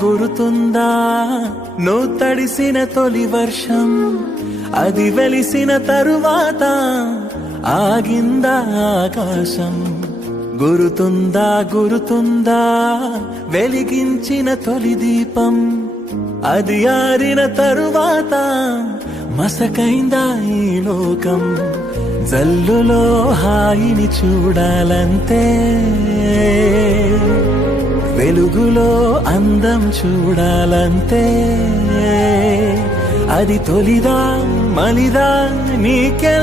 గురుతుందా నువ్వు తడిసిన తొలి వర్షం అది వెలిసిన తరువాత ఆగిందా ఆకాశం గురుతుందా వెలిగించిన తొలి దీపం అది ఆరిన తరువాత మసకైందా ఈ లోకం జల్లులో హాయిని చూడాలంతే వెలుగులో అందం చూడాలంతే అది తొలిదా మలిదా నీకెందుకే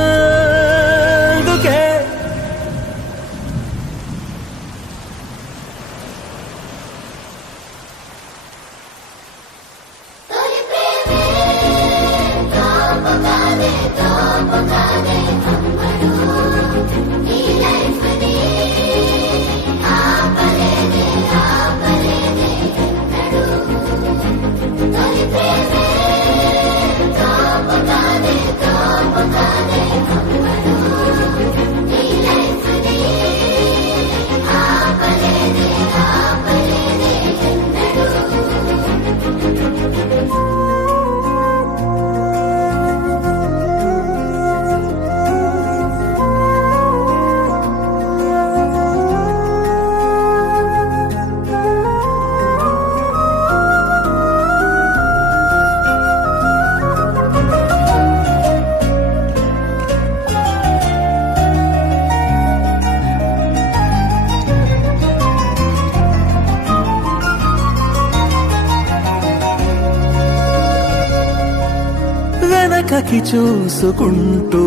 వెనకకి చూసుకుంటూ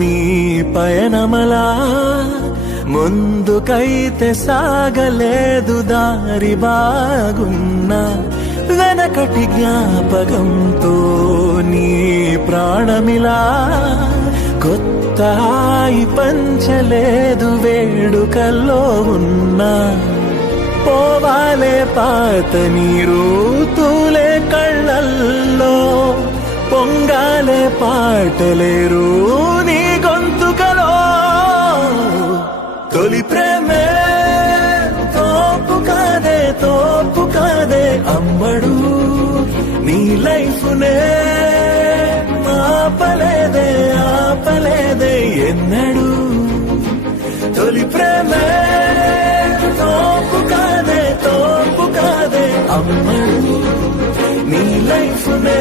నీ పయనమలా ముందుకైతే సాగలేదు దారి బాగున్నా వెనకటి జ్ఞాపకంతో నీ ప్రాణమిలా కొత్త హాయి పంచలేదు వేడుకల్లో ఉన్నా పోవాలే పాత నీరు తూలే కళ్ళల్లో పొంగాలే పాటలేరు నీ గొంతుకలో తొలి ప్రేమే తోపు కాదే అమ్మడు నీ లైఫ్నే ఆపలేదే ఎన్నడు తొలి ప్రేమే తోపు కాదే అమ్మడు నీ లైఫ్నే